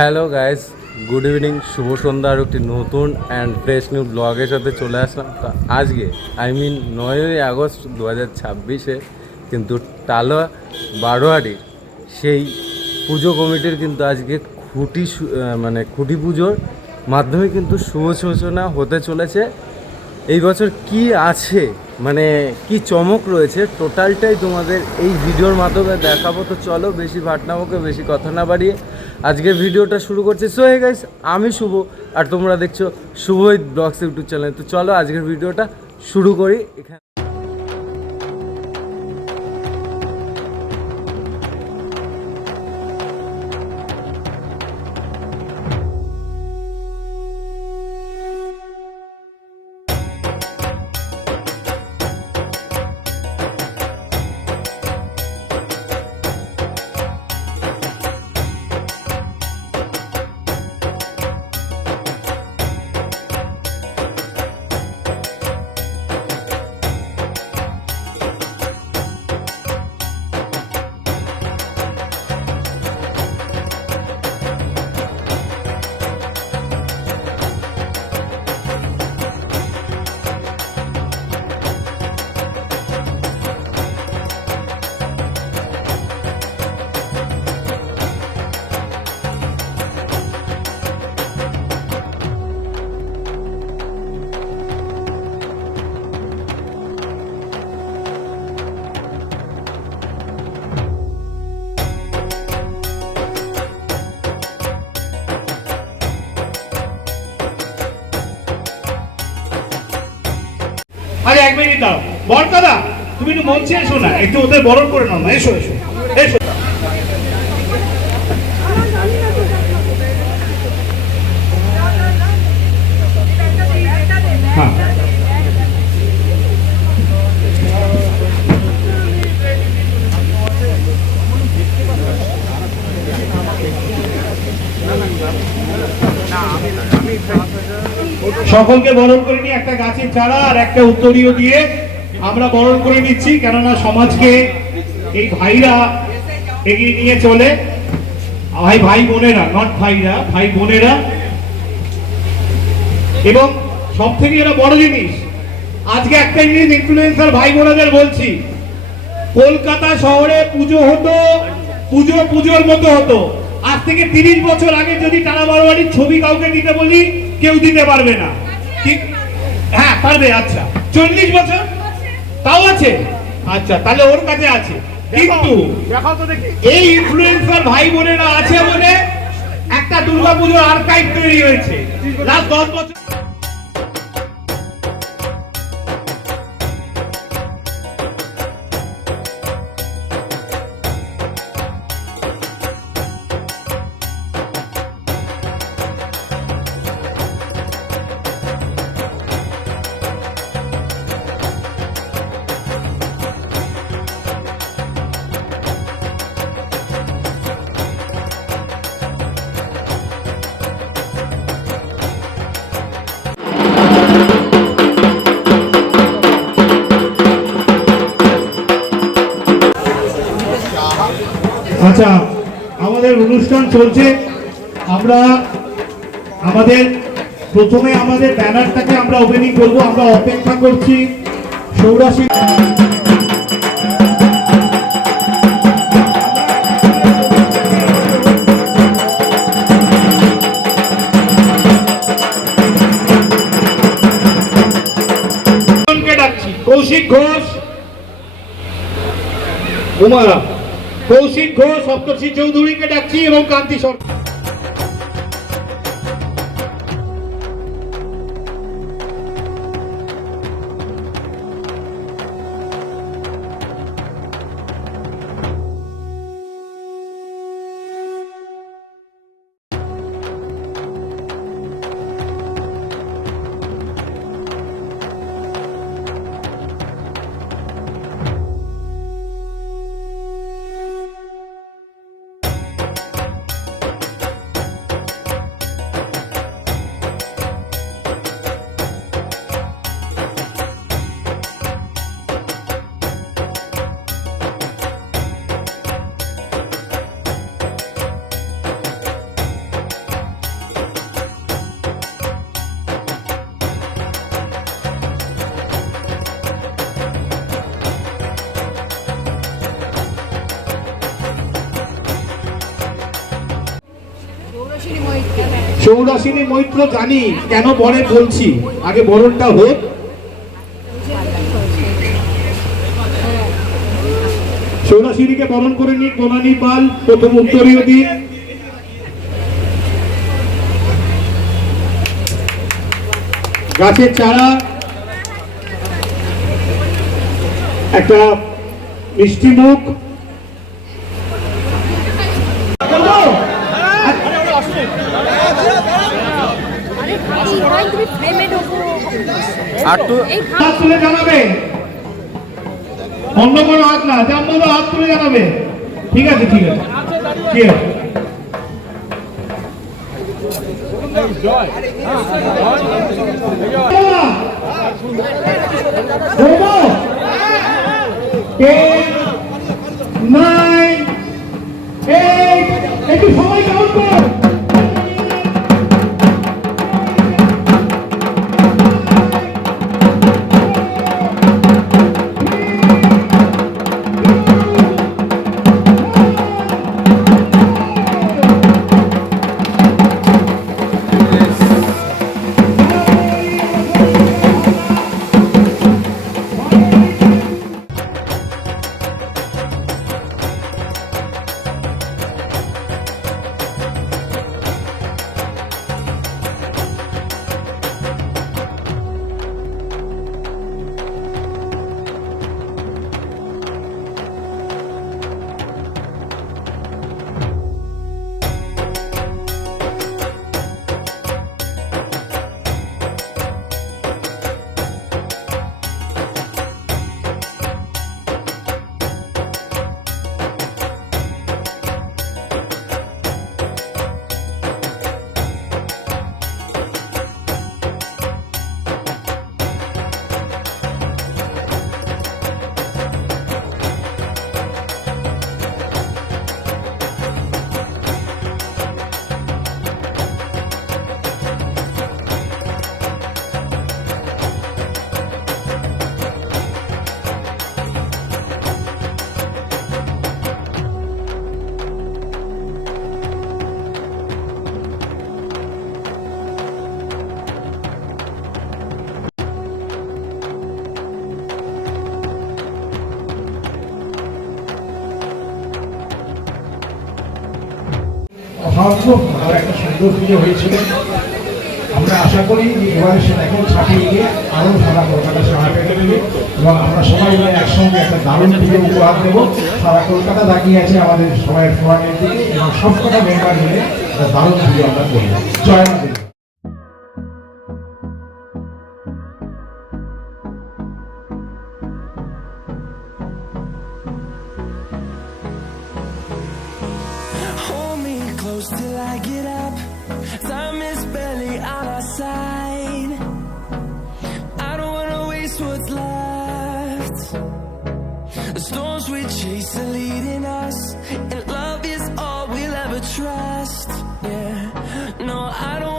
Hello guys, good evening, শুভ সন্ধ্যা। আর একটি নতুন and fresh new ব্লগের সাথে চলে আসলাম। তো আজকে 9ই আগস্ট 2026-এ কিন্তু টালা বারোয়ারির সেই পুজো কমিটির কিন্তু আজকে খুঁটি পুজোর মাধ্যমে কিন্তু শুভ সূচনা হতে চলেছে। এই বছর কি আছে, মানে কি চমক রয়েছে, টোটালটাই তোমাদের এই ভিডিওর মাধ্যমে দেখাবো। তো চলো, বেশি ভাটনামকে বেশি কথা না বাড়িয়ে আজকের ভিডিওটা শুরু করছি। সো হে গাইস, আমি শুভ, আর তোমরা দেখছো শুভ ব্লগস ইউটিউব চ্যানেল। তো চলো আজকের ভিডিওটা শুরু করি। এখানে আরে এক মিনিট দাও, বরকাদা তুমি একটু মঞ্চে এসো না, একটু ওদের বরণ করে নাও না। এসো এসো এসো। হ্যাঁ, সকলকে বরণ করে নিয়ে একটা গাছের চারা আর একটা উত্তরীয় দিয়ে আমরা বরণ করে নিচ্ছি, কেননা সমাজকে এই ভাইরা এগিয়ে নিয়ে চলে। ভাই বোনেরা, নট ভাইরা, ভাই বোনেরা। এবং সব থেকে এরা বড় জিনিস, আজকে একটা জিনিস ইনফ্লুয়েন্সার ভাই বোনেদের বলছি, কলকাতা শহরে পুজো হতো, পুজোর মতো হতো। আজ থেকে 30 বছর আগে যদি টালা বারোয়ারির ছবি কাউকে দিতে বলি, কেউ দিতে পারবে না। ঠিক? হ্যাঁ পারবে। আচ্ছা, 40 বছর তাও আছে। আচ্ছা, তাহলে ওর কাছে আছে। কিন্তু এই ইনফ্লুয়েন্সার ভাই বোনেরা আছে বলে একটা দুর্গাপুজোর আর্কাইভ তৈরি হয়েছে লাস্ট 10 বছর। আচ্ছা, আমাদের অনুষ্ঠান চলছে। আমরা প্রথমে আমাদের ব্যানারটাকে আমরা ওপেনিং করব। আমরা অপেক্ষা করছি সৌরাশি ডাকছি, কৌশিক ঘোষ, উমারা কৌশিক ঘোষ, সপ্তর্ষি চৌধুরীকে ডাকছি এবং কান্তি সরকার। সৌদাসিনী মৈত্র জানি কেন বরে বলছি, আগে বরণটা হোক। সৌদাসিনীকে বরণ করে নিক বনানী পাল, প্রথম উত্তরীয় দিন। গাছের চারা, একটা মিষ্টি মুখ, আর তো হাত তুলে জানাবে, অন্য কোনো হাত না, যেমন বলো হাত তুলে জানাবে। ঠিক আছে, ঠিক আছে, ঠিক আছে। একটু সময় কাউন্ট কর। অসাধারণ আর একটা সুন্দর পুজো হয়েছিল। আমরা আশা করি এবারে সেটা এখন ছাপিয়ে গিয়ে আরও সারা কলকাতা সারা পেতে দেবে এবং আমরা সবাই মিলে একসঙ্গে একটা দারুণ পুজো উপহার দেবো। সারা কলকাতা তাকিয়ে আছে আমাদের সবাই ফোয়ারের দিকে এবং সব কটা মেম্বার মিলে একটা দারুণ পুজো আমরা করবো। জয় মা দেবী। Close till I get up. Time is barely on our side. I don't wanna waste what's left. The storms we chase are leading us, and love is all we'll ever trust. Yeah, no, I don't